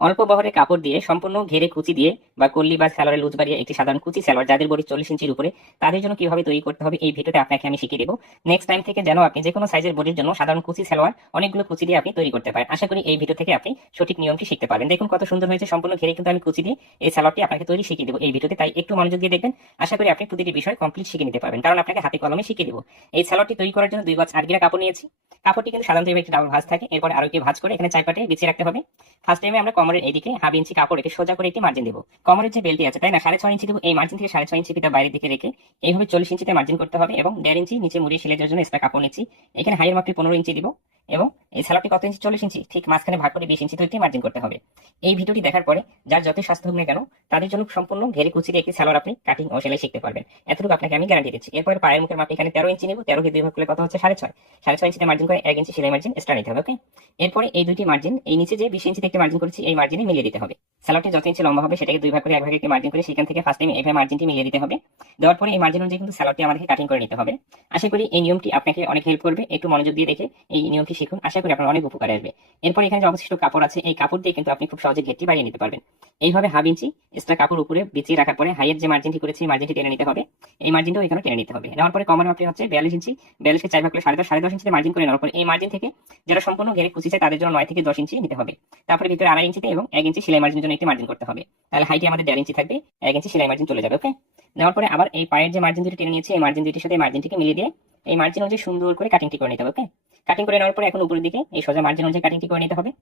অল্প বহরের কাপড় দিয়ে সম্পূর্ণ ঘেরে কুচি দিয়ে বা কল্লি বা সালোয়ারের লুজ বাড়িয়ে একটি সাধারণ কুচি সালোয়ার যাদের বডি 40 ইঞ্চির উপরে তাদের জন্য কিভাবে তৈরি করতে হবে এই ভিডিওতে আপনাকে আমি শিখিয়ে দেবো। নেক্সট টাইম থেকে যেন আপনি যে কোনো সাইজের বডির জন্য সাধারণ কুচি সালোয়ার অনেকগুলো কুচি দিয়ে আপনি তৈরি করতে পারেন। আশা করি এই ভিডিও থেকে আপনি সঠিক নিয়মটি শিখতে পারবেন। দেখুন কত সুন্দর হয়েছে, সম্পূর্ণ ঘেরে কিন্তু আমি কুচি দিয়ে এই সালোয়ারটি আপনাকে তৈরি শিখিয়ে দেবো এই ভিডিওতে, তাই একটু মনোযোগ দিয়ে দেখবেন। আশা করি আপনি প্রতিটি বিষয় কমপ্লিট শিখে নিতে পারবেন, কারণ আপনাকে হাতে কলমে শিখিয়ে দেবো। এই সালোয়ারটি তৈরি করার জন্য 2 গজ 8 গিরা কাপড় নিয়েছি। কাপড়টি কিন্তু সাধারণত একটি ডাবল ভাঁজ থাকে, এরপর আরো একটি ভাঁজ করে এখানে চারপাটে বিছিয়ে রাখতে হবে। ফার্স্ট টাইমে আমরা কোমরের এইদিকে হাফ ইঞ্চি কাপড় রেখে সোজা করে একটি মার্জিন দেবো। কোমরের যে বেল্টটি আছে তাই না 6.5 ইঞ্চি দেবো, এই মার্জিন থেকে 6.5 ইঞ্চি ফিতা বাইরের দিকে রেখে এইভাবে 40 ইঞ্চিতে মার্জিন করতে হবে এবং 1.5 ইঞ্চি নিচে মুড়িয়ে সেলাই দেওয়ার জন্য এক্সট্রা কাপড় নিচ্ছি। এখানে হাইয়ের মাপটি 15 ইঞ্চি দিব এবং এই সালোয়ারটি কত ইঞ্চি, 40 ইঞ্চি, ঠিক মাঝখানে ভাগ করে 20 ইঞ্চি তৈরি মার্জিন করতে হবে। এই ভিডিওটি দেখার পরে যার যতই স্বাস্থ্য হোক না কেন তাদের জন্য সম্পূর্ণ ঘেরে কুচি দিয়ে একটি সালোয়ার আপনি কাটিং ও সেলাই শিখতে পারবেন, এতটুকু আপনাকে আমি গ্যারান্টি দিচ্ছি। এরপরে পায়ের মুখের মাপটি এখানে 13 ইঞ্চি নেব, 13 কে 2 ভাগ করলে কত হচ্ছে 6.5, 6.5 ইঞ্চিতে মার্জিন করে 1 ইঞ্চি সেলাই মার্জিন এক্সট্রা নিতে হবে। ওকে, এরপরে এই দুইটি মার্জিন এই নিচে যে 20 ইঞ্চিতে একটি মার্জিন করেছি এই মার্জিনে মিলিয়ে দিতে হবে। সালোয়ারটি যত ইঞ্চি লম্বা হবে সেটাকে 2 ভাগ করে 1 ভাগে একটি মার্জিন করে সেখান থেকে ফার্স্ট টাইম এইভাবে মার্জিনটি মিলিয়ে দিতে হবে। দেওয়ার পরে এই মার্জিন অনুযায়ী কিন্তু সালোয়ারটি আমাদেরকে কাটিং করে নিতে হবে। আশা করি এই নিয়মটি আপনাকে অনেক হেল্প করবে, একটু মনোযোগ দিয়ে দেখে এই নিয়মটি শিখুন, আশা করি আপনার অনেক উপকারে আসবে। এরপর এখানে যে অবশিষ্ট কাপড় আছে এই কাপড় দিয়ে কিন্তু আপনি খুব সহজে ঘেরটি বাড়িয়ে নিতে পারবেন। এইভাবে হাফ ইঞ্চি এক্সট্রা কাপড় উপরে বিছিয়ে রাখার পরে হাইয়ের যে মার্জিনটি করেছি মার্জিনটি টেনে নিতে হবে, এই মার্জিনটাও এখানে টেনে নিতে হবে। নেওয়ার পরে কমর মাপটি হচ্ছে 42 ইঞ্চি, 42কে 4 ভাগ করে 10.5, 10.5 ইঞ্চিতে মার্জিন করে নেওয়ার পরে এই মার্জিন থেকে যারা সম্পূর্ণ ঘেরে কুচি চায় তাদের জন্য 9 থেকে 10 ইঞ্চি নিতে হবে। তারপরে ভিতরে 2.5 ইঞ্চিতে এবং 1 ইঞ্চি সেলাই মার্জিনের জন্য একটি মার্জিন করতে হবে, তাহলে হাইটি আমাদের 1.5 ইঞ্চি থাকবে, 1 ইঞ্চি সেলাই মার্জিন চলে যাবে। ওকে, নেওয়ার পরে আবার এই পায়ের যে মার্জিন দুটি টেনে নিয়েছি এই মার্জিন দুটির সাথে এই মার্জিনটিকে মিলিয়ে দিয়ে এই মার্জিন অনুযায়ী সুন্দর করে কাটিংটি করে নিতে হবে। ওকে, কাটিং করে নেওয়ার পরে এখন উপরের দিকে এই সোজা মার্জিন অনুযায়ী কাটিংটি করে নিতে হবে।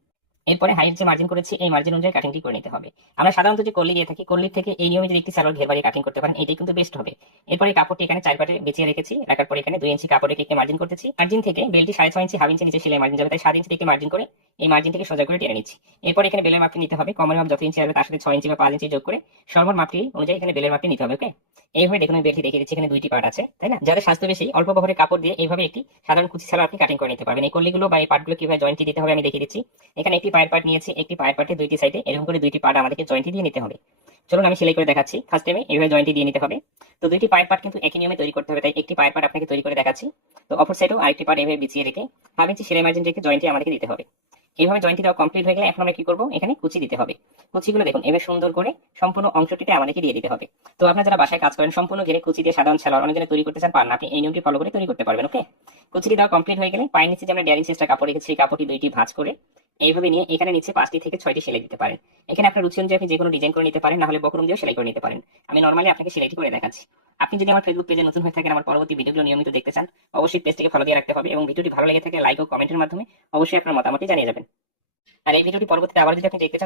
এরপরে হাইট যে মার্জিন করেছি এই মার্জিন অনুযায়ী কাটিংটি করে নিতে হবে। আমরা সাধারণত যে কল্লি দিয়ে থাকি কল্লির থেকে এই নিয়মে যদি একটি সালোয়ার ঘের বাড়িয়ে কাটিং করতে পারেন এটাই কিন্তু বেস্ট হবে। এরপরে কাপড়টি এখানে 4 পাটে বিছিয়ে রেখেছি, রাখার পরে এখানে 2 ইঞ্চি কাপড় রেখে একটি মার্জিন করতেছি। মার্জিন থেকে বেলটি 6.5 ইঞ্চি হাফ ইঞ্চি নিচে সেলাই মার্জিন যাবে, তাই 7 ইঞ্চি একটি মার্জিন করে এই মার্জিন থেকে সোজা করে টেনে নিচ্ছি। এরপর এখানে বেলের মাপটি নিতে হবে, কমরের মাপ যত ইঞ্চি আসবে তার সাথে 6 ইঞ্চি বা 5 ইঞ্চি যোগ করে সর্বমোট মাপটি অনুযায়ী এখানে বেলের মাপটি নিতে হবে। ওকে, এইভাবে দেখুন আমি বেলটি দেখিয়ে দিচ্ছি, এখানে 2টি পার্ট আছে তাই না। যাদের স্বাস্থ্য বেশি অল্প বহরের কাপড় দিয়ে এইভাবে একটি সাধারণ কুচি সালোয়ার আপনি কাটিং করে নিতে পারবেন। এই কল্লিগুলো বা এই পার্টগুলো কিভাবে জয়েন্টি দিতে হবে আমি দেখিয়ে দিচ্ছি। এখানে একটি পায়ের পার্ট নিয়েছি, একটি পায়ের পার্টে 2টি সাইডে এরকম করে 2টি পার্ট আমাদেরকে জয়েন্টি দিয়ে নিতে হবে। চলুন আমি সেলাই করে দেখাচ্ছি। ফার্স্ট টাইমে এইভাবে জয়েন্টি দিয়ে নিতে হবে। তো 2টি পায়ের পার্ট কিন্তু একই নিয়মে তৈরি করতে হবে, তাই একটি পায়ের পার্ট আপনাকে তৈরি করে দেখাচ্ছি। তো অপর সাইডেও আরেকটি পার্ট এইভাবে বিছিয়ে রেখে হাফ ইঞ্চি সেলাই মার্জিন রেখে জয়েন্টি আমাদেরকে দিতে হবে। এইভাবে জয়েন্টি দেওয়া কমপ্লিট হয়ে গেলে এখন আমরা কি করবো, এখানে কুচি দিতে হবে। কুচিগুলো দেখুন এভাবে সুন্দর করে সম্পূর্ণ অংশটিতে আমাদেরকে দিয়ে দিতে হবে। তো আপনারা যারা বাসায় কাজ করেন সম্পূর্ণ ঘেরে কুচি দিয়ে সাধারণ সালোয়ার অনেক তৈরি করতে চান পারেন, আপনি এই নিয়মটি ফলো করে তৈরি করতে পারবেন। ওকে, কুচি দেওয়া কমপ্লিট হয়ে গেলে পায়ের নিচে যে আমরা 1.5 ইঞ্চি এক্সট্রা কাপড় রেখেছি এই কাপড়টি 2টি ভাঁজ করে এইভাবে নিয়ে এখানে নিচে 5টি থেকে 6টি সেলাই দিতে পারেন। এখানে আপনার রুচি অনুযায়ী আপনি যে কোনো ডিজাইন করে নিতে পারেন, না হলে বক্রম দিয়েও সেলাই করে নিতে পারেন। আমি নরমালি আপনাকে সেলাইটি করে দেখাচ্ছি। আপনি যদি আমার ফেসবুক পেজে নতুন হয়ে থাকেন, আমার পরবর্তী ভিডিওগুলো নিয়মিত দেখতে চান, অবশ্যই পেজটিকে ফলো দিয়ে রাখতে হবে এবং ভিডিওটি ভালো লেগে থাকে লাইক ও কমেন্টের মাধ্যমে অবশ্যই আপনার মতামতটি জানিয়ে যাবেন। আর এই ভিডিওটি পরবর্তীতে আবার যদি আপনি দেখতে চান